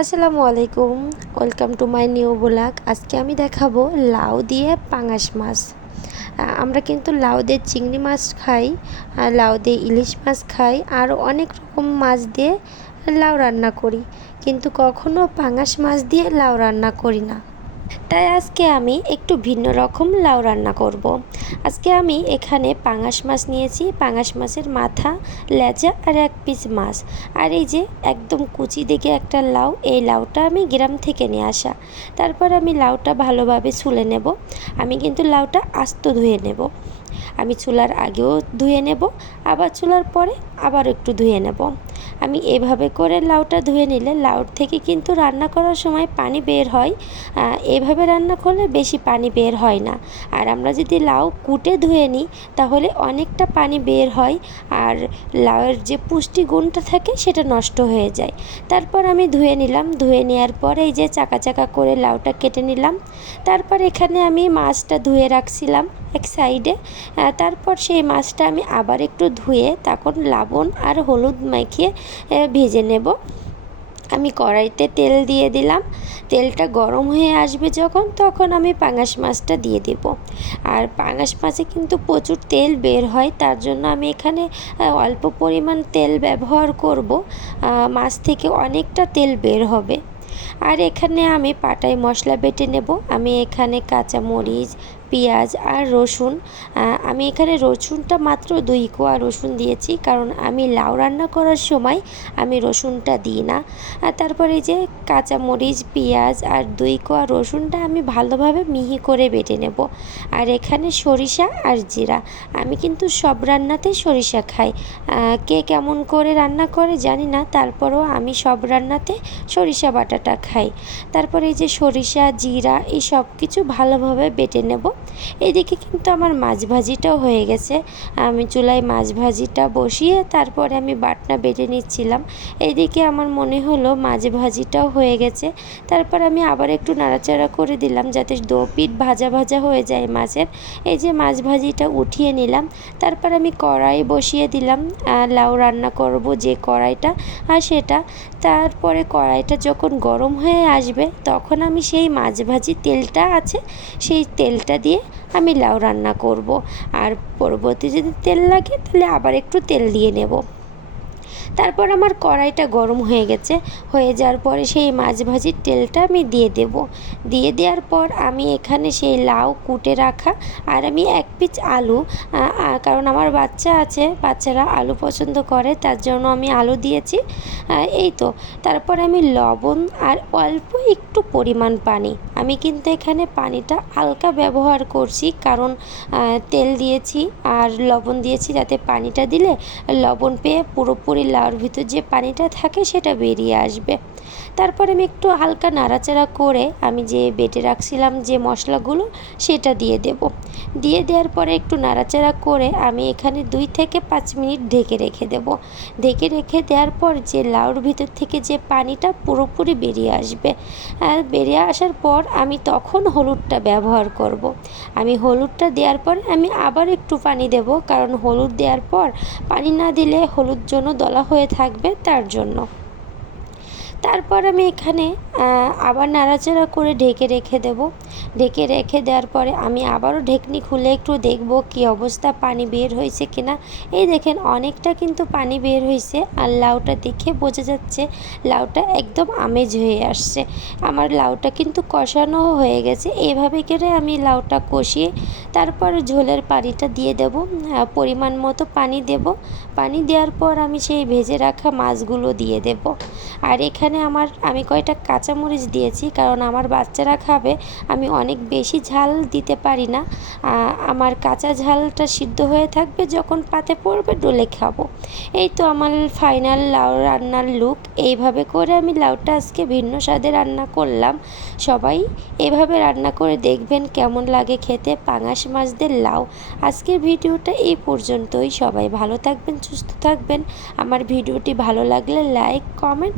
আসসালামু আলাইকুম। Welcome to my new blog আজকে আমি দেখাবো লাউ দিয়ে পাঙাশ মাছ। আমরা কিন্তু লাউ দিয়ে চিংড়ি মাছ খাই লাউ দিয়ে ইলিশ মাছ খাই, আর অনেক রকম মাছ দিয়ে লাউ রান্না করি। কিন্তু কখনো পাঙাশ মাছ দিয়ে লাউ রান্না করি না। তাই আজকে আমি একটু ভিন্ন রকম লাউ রান্না করব। আজকে আমি এখানে পাঙাশ মাছ নিয়েছি। পাঙাশ মাছের মাথা, লেজা আর এক পিস মাছ। আর এই যে একদম কুচি দেখে একটা লাউ, এই লাউটা আমি গ্রাম থেকে নিয়ে আসা। তারপর আমি লাউটা ভালোভাবে ছুলে নেব। আমি কিন্তু লাউটা আস্ত ধুয়ে নেব। আমি চুলার আগেও ধুয়ে নেব। আবার চুলার পরে আবার একটু ধুয়ে নেব। আমি এভাবে করে লাউটা ধুয়ে নিলে লাউর থেকে কিন্তু রান্না করার সময় পানি বের হয়। এভাবে রান্না করলে বেশি পানি বের হয় না। আর আমরা যদি লাউ কুটে ধুয়ে নিই, তাহলে অনেকটা পানি বের হয় আর লাউয়ের যে পুষ্টি গুণটা থাকে সেটা নষ্ট হয়ে যায়। তারপর আমি ধুয়ে নিলাম। ধুয়ে নেওয়ার পরে এই যে চাকা চাকা করে লাউটা কেটে নিলাম। তারপর এখানে আমি মাছটা ধুয়ে রাখছিলাম এক সাইডে। তারপর সেই মাছটা আমি আবার একটু ধুয়ে তখন লবণ আর হলুদ মাখিয়ে ভেজে নেব। আমি কড়াইতে তেল দিয়ে দিলাম। তেলটা গরম হয়ে আসবে যখন, তখন আমি পাঙাশ মাছটা দিয়ে দেব। আর পাঙাশ মাছে কিন্তু প্রচুর তেল বের হয়, তার জন্য আমি এখানে অল্প পরিমাণ তেল ব্যবহার করব। মাছ থেকে অনেকটা তেল বের হবে। আর এখানে আমি পাটায় মশলা বেটে নেব। আমি এখানে কাঁচা মরিচ পেঁয়াজ আর রসুন। আমি এখানে রসুনটা মাত্র দুই কোয়া রসুন দিয়েছি, কারণ আমি লাউ রান্না করার সময় আমি রসুনটা দিই না। তারপরে এই যে কাঁচা মরিচ পেঁয়াজ আর দুই কোয়া রসুনটা আমি ভালোভাবে মিহি করে বেটে নেব। আর এখানে সরিষা আর জিরা। আমি কিন্তু সব রান্নাতেই সরিষা খাই। কে কেমন করে রান্না করে জানি না, তারপরেও আমি সব রান্নাতে সরিষা বাটাটা খাই। তারপরে এই যে সরিষা, জিরা, এই সব কিছু ভালোভাবে বেটে নেব। এদিকে কিন্তু আমার মাছ ভাজিটাও হয়ে গেছে। আমি চুলায় মাছ ভাজিটা বসিয়ে তারপরে আমি বাটনা বেটে নিচ্ছিলাম। এইদিকে আমার মনে হলো মাছ ভাজিটাও হয়ে গেছে। তারপর আমি আবার একটু নাড়াচাড়া করে দিলাম যাতে দো পিঠ ভাজা ভাজা হয়ে যায় মাছের। এই যে মাছ ভাজিটা উঠিয়ে নিলাম। তারপর আমি কড়াই বসিয়ে দিলাম। লাউ রান্না করব যে কড়াইটা আর সেটা। তারপরে কড়াইটা যখন গরম হয়ে আসবে তখন আমি সেই মাছ ভাজি তেলটা আছে, সেই তেলটা দিয়ে আমি লাউ রান্না করব। আর পরবর্তী যদি তেল লাগে, তাহলে আবার একটু তেল দিয়ে নেব। তারপর আমার কড়াইটা গরম হয়ে গেছে। হয়ে যাওয়ার পরে সেই মাছ ভাজির তেলটা আমি দিয়ে দেব। দিয়ে দেওয়ার পর আমি এখানে সেই লাউ কুটে রাখা, আর আমি এক পিচ আলু কারণ আমার বাচ্চা আছে, বাচ্চারা আলু পছন্দ করে, তার জন্য আমি আলু দিয়েছি। এই তো। তারপর আমি লবণ আর অল্প একটু পরিমাণ পানি আমি কিন্তু এখানে পানিটা হালকা ব্যবহার করছি, কারণ তেল দিয়েছি আর লবণ দিয়েছি যাতে পানিটা দিলে লবণ পেয়ে পুরোপুরি লাউর ভিতর যে পানিটা থাকে সেটা বেরিয়ে আসবে। তারপর আমি একটু হালকা নাড়াচাড়া করে আমি যে বেটে রাখছিলাম যে মশলাগুলো, সেটা দিয়ে দেব। দিয়ে দেওয়ার পরে একটু নাড়াচাড়া করে আমি এখানে দুই থেকে পাঁচ মিনিট ঢেকে রেখে দেব। ঢেকে রেখে দেওয়ার পর যে লাউর ভিতর থেকে যে পানিটা পুরোপুরি বেরিয়ে আসবে আর বেরিয়ে আসার পর আমি তখন হলুদটা ব্যবহার করব। আমি হলুদটা দেওয়ার পর আমি আবার একটু পানি দেব, কারণ হলুদ দেওয়ার পর পানি না দিলে হলুদ জন্য দলা হয়ে থাকবে তার জন্য। তারপর আমি এখানে আবার নাড়াচাড়া করে ঢেকে রেখে দেব। ঢেকে রেখে দেওয়ার পরে আমি আবারও ঢেকনি খুলে একটু দেখব কি অবস্থা, পানি বের হয়েছে কিনা। এই দেখেন, অনেকটা কিন্তু পানি বের হয়েছে আর লাউটা দেখে বোঝা যাচ্ছে লাউটা একদম আমেজ হয়ে আসছে। আমার লাউটা কিন্তু কষানো হয়ে গেছে। এভাবে করে আমি লাউটা কষিয়ে তারপর ঝোলের পানিটা দিয়ে দেব পরিমাণ মতো পানি দেব। পানি দেওয়ার পর আমি সেই ভেজে রাখা মাছগুলো দিয়ে দেব। আর এখানে আমার, আমি কয়টা কাঁচামরিচ দিয়েছি, কারণ আমার বাচ্চারা খাবে, আমি অনেক বেশি ঝাল দিতে পারি না। আমার কাঁচা ঝালটা সিদ্ধ হয়ে থাকবে, যখন পাতে পড়বে ডলে খাব। এই তো আমার ফাইনাল লাউ রান্নার লুক এইভাবে করে আমি লাউটা আজকে ভিন্ন স্বাদে রান্না করলাম। সবাই এভাবে রান্না করে দেখবেন কেমন লাগে খেতে, পাঙাশ মাছদের লাউ। আজকের ভিডিওটা এই পর্যন্তই। সবাই ভালো থাকবেন, সুস্থ থাকবেন। আমার ভিডিওটি ভালো লাগলে লাইক কমেন্ট